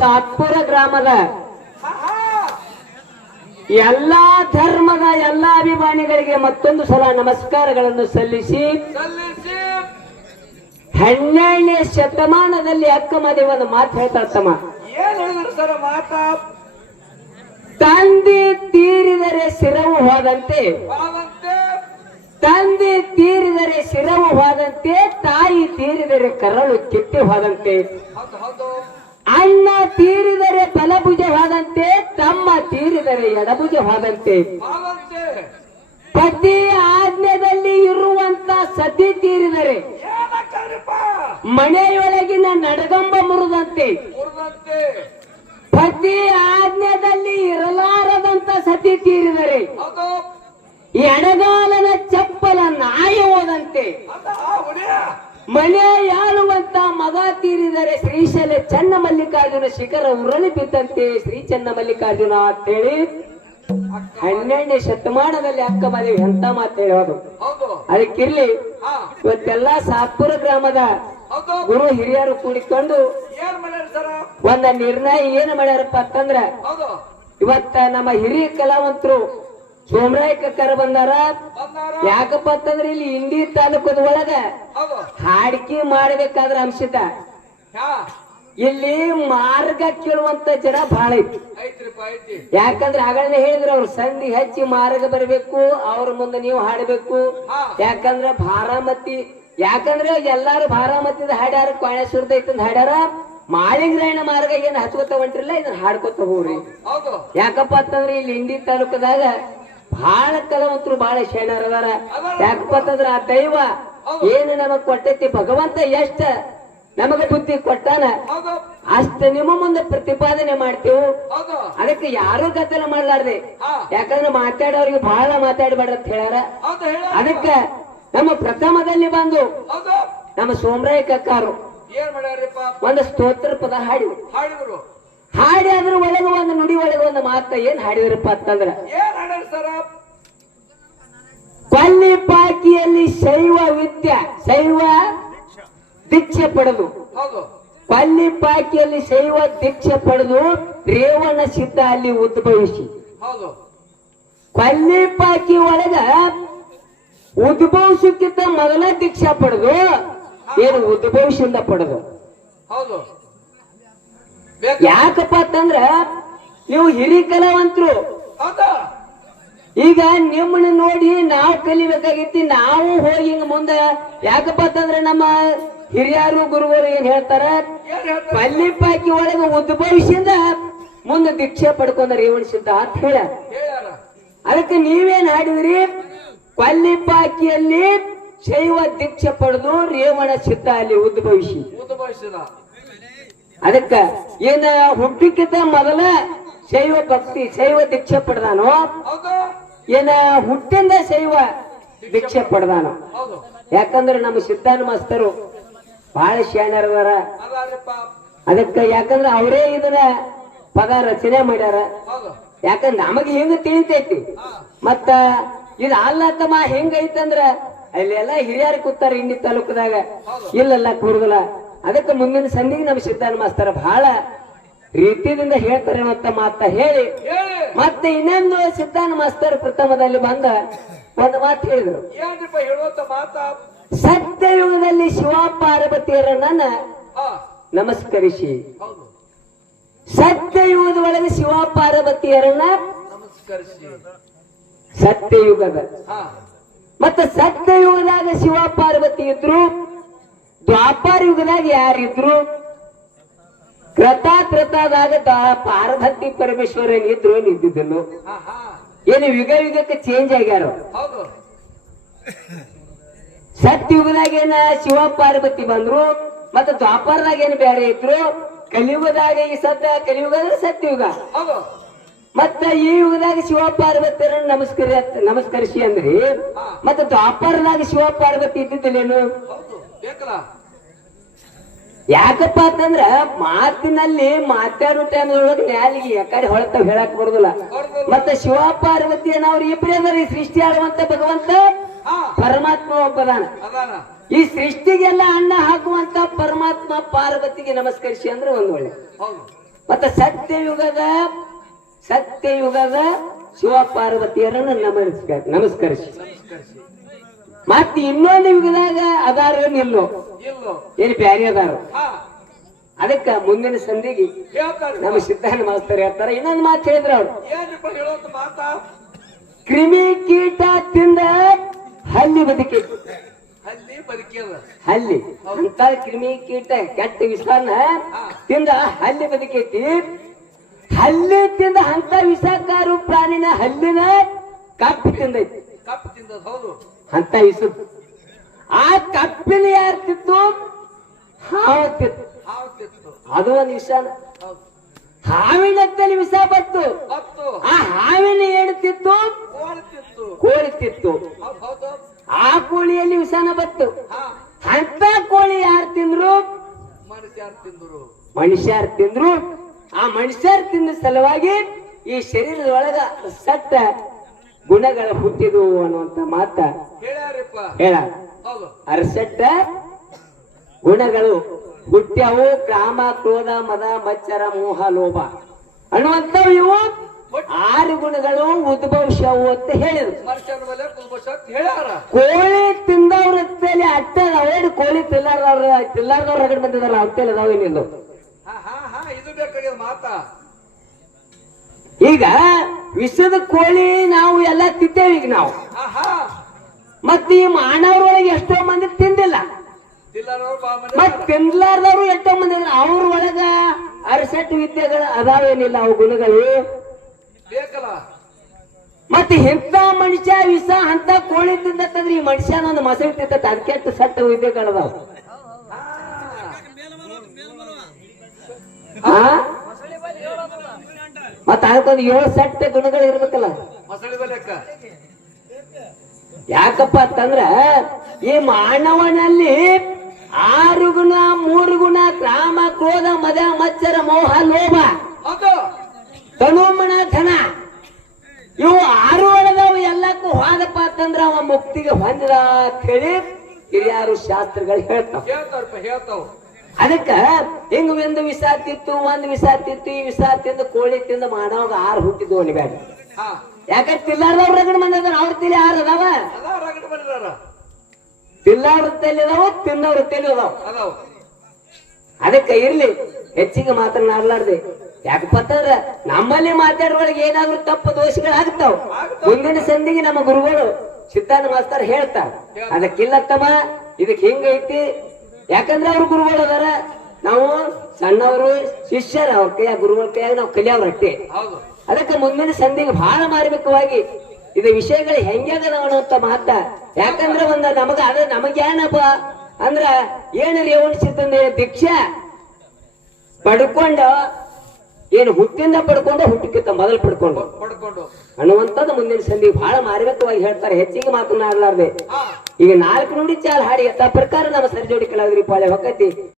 ಸಾತ್ಪುರ ಗ್ರಾಮದ. ಎಲ್ಲಾ ಧರ್ಮದ ಎಲ್ಲಾ ಅಭಿಮಾನಿಗಳಿಗೆ ಮತ್ತೊಂದು ಸಲ ನಮಸ್ಕಾರಗಳನ್ನು ಸಲ್ಲಿಸಿ ಹನ್ನೆರಡನೇ ಶತಮಾನದಲ್ಲಿ ಅಕ್ಕ ಮದುವೆ ಒಂದು ಮಾತು ಹೇಳ್ತಾ ತಮ್ಮ ಸರ್ ಮಾತಾ? ತಂದೆ ತೀರಿದರೆ ಶಿರವು ಹೋದಂತೆ ತಂದೆ ತೀರಿದರೆ ಶಿರವು ಹೋದಂತೆ ತಾಯಿ ತೀರಿದರೆ ಕರಳು ಕಿತ್ತಿ ಹೋದಂತೆ. ಹೌದು ಹೌದು. ಅಣ್ಣ ತೀರಿದರೆ ಬಲಭುಜ ಹೋದಂತೆ ತಮ್ಮ ತೀರಿದರೆ ಎಡಭುಜ ಹೋದಂತೆ. ಬಾವಂತೆ ಪತಿ ಆಜ್ಞೆದಲ್ಲಿ ಇರುವಂತ ಸತಿ ತೀರಿದರೆ ಮನೆಯೊಳಗಿನ ನಡಗಂಬ ಮುರಿದಂತೆ. ಪತಿ ಆಜ್ಞೆದಲ್ಲಿ ಇರಲಾರದಂತ ಸತಿ ತೀರಿದರೆ ಎಡಗಾಲನ ಚಪ್ಪಲ ನಾಯ ಹೋದಂತೆ. ಮನೆ ಯಾಳುವಂತ ಮಗ ತೀರಿದರೆ ಶ್ರೀಶೈಲ ಚನ್ನ ಮಲ್ಲಿಕಾರ್ಜುನ ಶಿಖರ ಉರಳಿ ಬಿದ್ದಂತೆ ಶ್ರೀ ಚನ್ನ ಮಲ್ಲಿಕಾರ್ಜುನ ಅಂತೇಳಿ ಹನ್ನೆರಡನೇ ಶತಮಾನದಲ್ಲಿ ಅಕ್ಕ ಮದುವೆ ಎಂತ ಮಾತು ಹೇಳೋದು. ಅದಕ್ಕಿರ್ಲಿ ಇವತ್ತೆಲ್ಲ ಸಾತ್ಪುರ ಗ್ರಾಮದ ಗುರು ಹಿರಿಯರು ಕೂಡಿಕೊಂಡು ಒಂದ ನಿರ್ಣಯ ಏನ್ ಮಾಡ್ಯಾರಪ್ಪ ಅಂತಂದ್ರ ಇವತ್ತ ನಮ್ಮ ಹಿರಿಯ ಕಲಾವಂತರು ಸೋಮರಾಯ ಕರ ಬಂದಾರ. ಯಾಕಪ್ಪ ಅಂತಂದ್ರೆ ಇಲ್ಲಿ ಇಂಡಿ ತಾಲೂಕದ ಒಳಗ ಹಾಡಿಕೆ ಮಾಡಬೇಕಾದ್ರ ಅಂಶಿತ. ಇಲ್ಲಿ ಮಾರ್ಗ ಕೇಳುವಂತ ಜನ ಬಹಳ ಐತಿ. ಯಾಕಂದ್ರೆ ಆಗಲೇ ಹೇಳಿದ್ರು ಅವ್ರು ಸಂಧಿ ಹಚ್ಚಿ ಮಾರ್ಗ ಬರಬೇಕು ಅವ್ರ ಮುಂದೆ ನೀವು ಹಾಡಬೇಕು. ಯಾಕಂದ್ರೆ ಭಾರಾಮತಿ ಯಾಕಂದ್ರೆ ಎಲ್ಲಾರು ಭಾರಾಮತಿ ಹಾಡ್ಯಾರ ಕೋಣೇಶ್ವರದ ಐತಂದ ಹಾಡ್ಯಾರ ಮಾಳಿಗ್ರಾಯಣ ಮಾರ್ಗ ಏನ್ ಹಚ್ಕೋತ ಹೊಂಟ್ರಿಲ್ಲ ಇದನ್ನ ಹಾಡ್ಕೋತ ಹೋಗ್ರಿ. ಯಾಕಪ್ಪ ಅಂತಂದ್ರೆ ಇಲ್ಲಿ ಇಂಡಿ ತಾಲೂಕದಾಗ ಬಹಳ ಕಲಾವಂತರು ಬಹಳ ಶೇಣರ್ ಅದಾರ. ಯಾಕಪ್ಪ ಅಂತಂದ್ರ ಆ ದೈವ ಏನು ನಮಗ್ ಕೊಟ್ಟೈತಿ ಭಗವಂತ ಎಷ್ಟ ನಮಗ ಬುದ್ಧಿ ಕೊಟ್ಟಾನ? ಅಷ್ಟ ನಿಮ್ಮ ಮುಂದೆ ಪ್ರತಿಪಾದನೆ ಮಾಡ್ತೇವೆ. ಅದಕ್ಕೆ ಯಾರು ಗದ್ದಲ ಮಾಡ್ಲಾರ್ದೆ? ಯಾಕಂದ್ರೆ ಮಾತಾಡೋರಿಗೆ ಬಹಳ ಮಾತಾಡಬೇಡ ಅಂತ ಹೇಳ್ಯಾರ. ಅದಕ್ಕೆ ನಮ್ಮ ಪ್ರಥಮದಲ್ಲಿ ಬಂದು ನಮ್ಮ ಸೋಮರಾಯ ಕಕ್ಕಾರು ಒಂದು ಸ್ತೋತ್ರ ಪದ ಹಾಡಿ ಹಾಡಿದ್ರು. ಹಾಡಿ ಅದ್ರ ಒಳಗೆ ಒಂದು ನುಡಿ ಒಳಗೆ ಒಂದು ಮಾತ ಏನ್ ಹಾಡಿದ್ರಪ್ಪ ಅಂತಂದ್ರ ಏನ್ ಹಾಡ್ಯಾರ ಸರ ಪಲ್ಲಿ ಪಾಕಿಯಲ್ಲಿ ಶೈವ ವಿದ್ಯ ಶೈವ ದೀಕ್ಷೆ ಪಡೆದು. ಪಲ್ಲಿ ಪಾಕಿಯಲ್ಲಿ ಶೈವ ದೀಕ್ಷೆ ಪಡೆದು ರೇವಣ ಸಿದ್ಧ ಅಲ್ಲಿ ಉದ್ಭವಿಸಿ. ಪಲ್ಲಿ ಪಾಕಿ ಒಳಗ ಉದ್ಭವಿಸಕ್ಕಿಂತ ಮೊದಲ ದೀಕ್ಷಾ ಪಡೆದು ಏನು ಉದ್ಭವಿಸಿಂದ ಪಡೆದು. ಹೌದು. ಯಾಕಪ್ಪ ಅಂತಂದ್ರ ನೀವು ಹಿರಿ ಕಲಾವಂತರು ಈಗ ನಿಮ್ಮನ್ನ ನೋಡಿ ನಾವು ಕಲಿಬೇಕಾಗಿತ್ತು ನಾವು ಹೋಗಿ ಹಿಂಗ ಮುಂದೆ. ಯಾಕಪ್ಪ ಅಂತಂದ್ರೆ ನಮ್ಮ ಹಿರಿಯರು ಗುರುಗಳು ಏನ್ ಹೇಳ್ತಾರ? ಪಲ್ಲಿ ಪಾಕಿ ಒಳಗೆ ಉದ್ಭವಿಸಿಂದ ಮುಂದೆ ದೀಕ್ಷೆ ಪಡ್ಕೊಂಡ ರೇವಣ ಸಿದ್ಧ ಅಂತ ಹೇಳ. ಅದಕ್ಕೆ ನೀವೇನ್ ಹಾಡಿದ್ರಿ? ಪಲ್ಲಿ ಪಾಕಿಯಲ್ಲಿ ಶೈವ ದೀಕ್ಷೆ ಪಡೆದು ರೇವಣ ಸಿದ್ಧ ಅಲ್ಲಿ ಉದ್ಭವಿಸಿ. ಉದ್ಭವಿಸಿದ. ಅದಕ್ಕ ಏನ ಹುಟ್ಟಿಕ್ಕಿಂತ ಮೊದಲ ಶೈವ ಭಕ್ತಿ ಶೈವ ದೀಕ್ಷೆ ಪಡೆದಾನೋ? ಏನ ಹುಟ್ಟಿಂದ ಶೈವ ಭಿಕ್ಷೆ ಪಡ್ದಾನ ಯಾಕಂದ್ರೆ ನಮ್ಮ ಸಿದ್ಧಾನ ಮಾಸ್ತರು ಬಹಳ ಶಾಣರದಾರ ಅದಕ್ಕೆ ಯಾಕಂದ್ರೆ ಅವರೇ ಇದರ ಪದ ರಚನೆ ಮಾಡ್ಯಾರ. ಯಾಕಂದ್ರೆ ನಮಗೆ ಹೆಂಗ ತಿಳಿತೈತಿ? ಮತ್ತ ಇದು ಹೆಂಗೈತೆ ಹೆಂಗೈತಂದ್ರ ಅಲ್ಲೆಲ್ಲ ಹಿರಿಯರು ಕೂತಾರ ಇಂಡಿ ತಾಲೂಕದಾಗ. ಇಲ್ಲಲ್ಲ ಕೂಡುದಿಲ್ಲ. ಅದಕ್ಕೆ ಮುಂದಿನ ಸಂಧಿಗೆ ನಮ್ಮ ಸಿದ್ಧಾನ ಮಾಸ್ತರ ಬಹಳ ರೀತಿಯಿಂದ ಹೇಳ್ತಾರೆ ಅಂತ ಮಾತ ಹೇಳಿ. ಮತ್ತೆ ಇನ್ನೊಂದು ಸಿದ್ಧಾನ ಮಾಸ್ತರ್ ಪ್ರಥಮದಲ್ಲಿ ಬಂದ ಒಂದು ಮಾತು ಹೇಳಿದ್ರು. ಏನ್ರಿಪ್ಪ ಹೇಳುವಂತ ಮಾತಾ? ಸತ್ಯಯುಗದಲ್ಲಿ ಶಿವ ಪಾರ್ವತಿಯರನ್ನ ನಮಸ್ಕರಿಸಿ. ಸತ್ಯಯುಗದ ಒಳಗೆ ಶಿವ ಪಾರ್ವತಿಯರನ್ನ ನಮಸ್ಕರಿಸಿ. ಸತ್ಯಯುಗದ. ಮತ್ತೆ ಸತ್ಯಯುಗದಾಗ ಶಿವ ಪಾರ್ವತಿ ಇದ್ರು ದ್ವಾಪಾರ ಯುಗದಾಗ ಯಾರಿದ್ರು ಕೃತಾತ್ರತಾದಾಗ ದ- ಪಾರ್ವತಿ ಪರಮೇಶ್ವರ ಏನಿದ್ರು ನಿಂತಿದ್ದನು ಏನು ಯುಗ ಯುಗಕ್ಕೆ ಚೇಂಜ್ ಆಗ್ಯಾರ? ಹೌದು. ಸತ್ಯಯುಗದಾಗ ಏನ ಶಿವ ಪಾರ್ವತಿ ಬಂದ್ರು ಮತ್ತೆ ದ್ವಾಪಾರದಾಗ ಏನ್ ಬೇರೆ ಇದ್ರು? ಕಲಿಯುಗದಾಗ ಈ ಸತ್ಯ ಕಲಿಯುಗ ಹೌದು. ಮತ್ತ ಈ ಯುಗದಾಗ ಶಿವ ಪಾರ್ವತಿಯರನ್ನ ನಮಸ್ಕರ ನಮಸ್ಕರಿಸಿ ಅಂದ್ರಿ ಮತ್ತ ದ್ವಾಪಾರದಾಗ ಶಿವ ಪಾರ್ವತಿ ಇದ್ದಿದ್ದಿಲ್ಲ ಏನು ಯಾಕಪ್ಪ ಅಂತಂದ್ರ ಮಾತಿನಲ್ಲಿ ಮಾತಾಡುತ್ತೆ ಅನ್ನೋದ್ರೊಳಗ ಮ್ಯಾಲಿಗೆ ಯಾಕಡೆ ಹೊಳತಾವ್ ಹೇಳಕ್ ಬರುದಿಲ್ಲ. ಮತ್ತ ಮತ್ತೆ ಶಿವ ಪಾರ್ವತಿ ಅವ್ರು ಇಬ್ಬರೇ ಈ ಸೃಷ್ಟಿ ಆಡುವಂತ ಭಗವಂತ? ಪರಮಾತ್ಮ ಒಬ್ಬದಾನ ಈ ಸೃಷ್ಟಿಗೆಲ್ಲ ಅಣ್ಣ ಹಾಕುವಂತ ಪರಮಾತ್ಮ ಪಾರ್ವತಿಗೆ ನಮಸ್ಕರಿಸಿ ಅಂದ್ರೆ ಒಂದ್ ಒಳ್ಳೆ ಸತ್ಯ ಯುಗದ ಸತ್ಯಯುಗದ ಸತ್ಯಯುಗದ ಶಿವ ಪಾರ್ವತಿಯರನ್ನು ನಮಸ್ಕಾರ ನಮಸ್ಕರಿಸಿ. ನಮಸ್ಕರಿಸಿ. ಮತ್ತೆ ಇನ್ನೊಂದು ಯುಗದಾಗ ಅದಾರ ನಿಲ್ಲೋ? ಇಲ್ಲೋ. ಏನು ಬ್ಯಾರಿ ಅದಾರ? ಅದಕ್ಕ ಮುಂದಿನ ಸಂಧಿಗೆ ನಮ್ಮ ಸಿದ್ಧಾಂತ ಮಾಸ್ತರ್ ಹೇಳ್ತಾರ. ಇನ್ನೊಂದು ಮಾತು ಹೇಳಿದ್ರ ಅವ್ರು. ಕ್ರಿಮಿ ಕೀಟ ತಿಂದ ಹಲ್ಲಿ ಬದುಕಿ. ಹಲ್ಲಿ ಅಂತ ಕ್ರಿಮಿ ಕೀಟ ಕೆಟ್ಟ ವಿಷಾನ ತಿಂದ ಹಲ್ಲಿ ಬದುಕೈತಿ. ಹಲ್ಲಿ ತಿಂದ ಅಂತ ವಿಷಕಾರು ಪ್ರಾಣಿನ ಹಲ್ಲಿನ ಕಪ್ಪು ತಿಂದೈತಿ. ಕಪ್ಪು ತಿಂದದ ಹೌದು. ಅಂತ ಹೆಸರು ಆ ಕಪ್ಪಿನ ಯಾರು ತಿತ್ತು ಹಾವು ತಿತ್ತು ಅದು ಒಂದು ಹೌದು ಹಾವಿನತ್ತಲ್ಲಿ ವಿಷ ಬತ್ತು ಆ ಹಾವಿನ ಏಳುತ್ತಿತ್ತು ತಿತ್ತು ಕೋಳಿ ತಿತ್ತು ಕೋಳಿ ತಿತ್ತು ಹೌದು ಹೌದು. ಆ ಕೋಳಿಯಲ್ಲಿ ವಿಷಾನ ಬತ್ತು ಅಂತ ಕೋಳಿ ಯಾರು ತಿಂದ್ರು? ಮನುಷ್ಯರು ತಿಂದರು? ಮನುಷ್ಯರು ತಿಂದ್ರು. ಆ ಮನುಷ್ಯರು ತಿಂದ ಸಲುವಾಗಿ ಈ ಶರೀರದೊಳಗ ಸಟ್ಟ ಗುಣಗಳು ಹುಟ್ಟಿದವು ಅನ್ನುವಂತ ಮಾತ. ಹೇಳ. ಅರಸಟ್ಟ ಗುಣಗಳು ಹುಟ್ಟ್ಯವು ಕಾಮ ಕ್ರೋಧ ಮದ ಮಚ್ಚರ ಮೋಹ ಲೋಭ. ಅನ್ನುವಂತ ಇವು. ಆರು ಗುಣಗಳು ಉದ್ಭವಿಸವು ಅಂತ ಹೇಳಿದ್ರು. ಕೋಳಿ ತಿಂದವ್ರ ಹತ್ತಲ್ಲಿ ಅಟ್ಟ ಅವೇನು ಕೋಳಿ ತಿಲ್ಲಾರ್ದವ್ರ ತಿಲ್ಲಾರ್ದವ್ರ ಹೊರಗಡೆ ಅದಾವ ಏನಿಲ್ಲ ಹಾ ಹಾ ಹಾ ಇದು ಬೇಕಾಗ್ಯದ ಮಾತಾ. ಈಗ ವಿಷದ ಕೋಳಿ ನಾವು ಎಲ್ಲ ತಿಂತೇವೆ ಈಗ ನಾವು. ಮತ್ತೆ ಈ ಮಾನವರೊಳಗೆ ಎಷ್ಟೋ ಮಂದಿ ತಿಂದಿಲ್ಲ. ಮತ್ ತಿನ್ಲಾರ್ದವ್ರು ಎಷ್ಟೋ ಮಂದಿ. ಅವ್ರ ಒಳಗ ಅರಸಟ್ಟು ವಿದ್ಯೆಗಳು ಅದಾವೇನಿಲ್ಲ ಅವು ಗುಣಗಳು. ಮತ್ತೆ ಎಂತ ಮನುಷ್ಯ ವಿಷ ಅಂತ ಕೋಳಿ ತಿಂದತ್ತಂದ್ರೆ ಈ ಮನುಷ್ಯನ ಒಂದು ಮಸಳಿ ತಿಂತ ಅದಕ್ಕೆ ಸಟ್ಟ ವಿದ್ಯೆಗಳದಾವ. ಆ? ಮತ್ತ ಅದಕ್ಕೊಂದು ಏಳು ಸೆಟ್ ಗುಣಗಳು ಇರ್ಬೇಕಲ್ಲ. ಯಾಕಪ್ಪ ಅಂತಂದ್ರ ಈ ಮಾನವನಲ್ಲಿ ಆರು ಗುಣ, ಮೂರು ಗುಣ ಕ್ರಾಮ ಕ್ರೋಧ, ಮದ, ಮಚ್ಚರ, ಮೋಹ, ಲೋಭ ತನುಮಣ ಧನ, ಇವು ಆರು ಒಳದವು ಎಲ್ಲಕ್ಕೂ ಹೋದಪ್ಪ ಅಂತಂದ್ರ ಅವ ಮುಕ್ತಿಗೆ ಹೊಂದಿದ ಅಂತ ಹೇಳಿ ಹಿರಿಯಾರು ಶಾಸ್ತ್ರಗಳು ಹೇಳ್ತಾವ. ಹೇಳ್ತಾವ್ ಅದಕ್ಕ ಹಿಂಗ ಒಂದು ವಿಷ ತಿತ್ತು ಒಂದ್ ವಿಷ ತಿತ್ತು ಈ ವಿಷ ತಿಂದು ಕೋಳಿ ತಿಂದು ಮಾಡೋವಾಗ ಆರು ಹುಟ್ಟಿದ್ದು ಅಲ್ಲಿ ಹಾ. ಯಾಕಂದ್ರೆ ತಿಲ್ಲಾರ್ದವ್ರ ರಗಡ್ ಅವ್ರ ತಿಳಿ ಆರು ಅದಾವ. ತಿಲ್ಲಾರ ತಲೆ ಅದಾವ ತಿನ್ನೋರ ತಲೆ ಅದಾವ. ಅದಕ್ಕ ಇರ್ಲಿ ಹೆಚ್ಚಿಗೆ ಮಾತನಾಡ್ಲಾರ್ದೆ. ಯಾಕಪ್ಪ ಅಂತಂದ್ರ ನಮ್ಮಲ್ಲಿ ಮಾತಾಡುವೊಳಗೆ ಏನಾದ್ರು ತಪ್ಪು ದೋಷಗಳಾಗ್ತಾವ. ಮುಂದಿನ ಸಂಧಿಗೆ ನಮ್ಮ ಗುರುಗಳು ಸಿದ್ಧಾಂತ ಮಾಸ್ತರ್ ಹೇಳ್ತಾರ. ಅದಕ್ಕಿಲ್ಲತ್ತಮ್ಮ ಇದಕ್ ಹಿಂಗೈತಿ ಯಾಕಂದ್ರೆ ಅವ್ರ ಗುರುಗಳು ಅದಾರ. ನಾವು ಸಣ್ಣವರು ಶಿಷ್ಯರ ಅವ್ರ ಕೈಯಾಗ ಗುರುಗಳ ಕೈಯಾಗ ನಾವು ಕಲಿಯವ್ರ ಅಟ್ಟೆ ಅದಕ್ಕೆ ಮುಂದಿನ ಸಂಧಿಗೆ ಬಹಳ ಮಾರ್ಮಿಕವಾಗಿ ಇದು ವಿಷಯಗಳು ಹೆಂಗ್ಯಾಗದ ಅನ್ನುವಂತ ಮಾತ ಯಾಕಂದ್ರೆ ಒಂದ ನಮಗ ಅದ ನಮಗೇನಪ್ಪ ಅಂದ್ರ ಏನು ರೇವಣಿಸಿದ್ದಂದ್ರೆ ಭಿಕ್ಷೆ ಪಡ್ಕೊಂಡು ಏನು ಹುಟ್ಟಿಂದ ಪಡ್ಕೊಂಡು ಹುಟ್ಟಕ್ಕಿಂತ ಮೊದಲು ಪಡ್ಕೊಂಡು. ಪಡ್ಕೊಂಡು. ಅನ್ನುವಂಥದ್ದು ಮುಂದಿನ ಸಂಧಿ ಬಹಳ ಮಾರ್ಮಿಕವಾಗಿ ಹೇಳ್ತಾರೆ. ಹೆಚ್ಚಿಗೆ ಮಾತನಾಡಲಾರ್ದೆ ಈಗ ನಾಲ್ಕು ನುಡಿ ಚಾಲ್ ಹಾಡಿ ಪ್ರಕಾರ ನಮ್ಮ ಸರ್ಜೋಡಿ ಕಲಾವಿದರಿ ಪಾಳೆ ಹೊಕ್ಕತಿ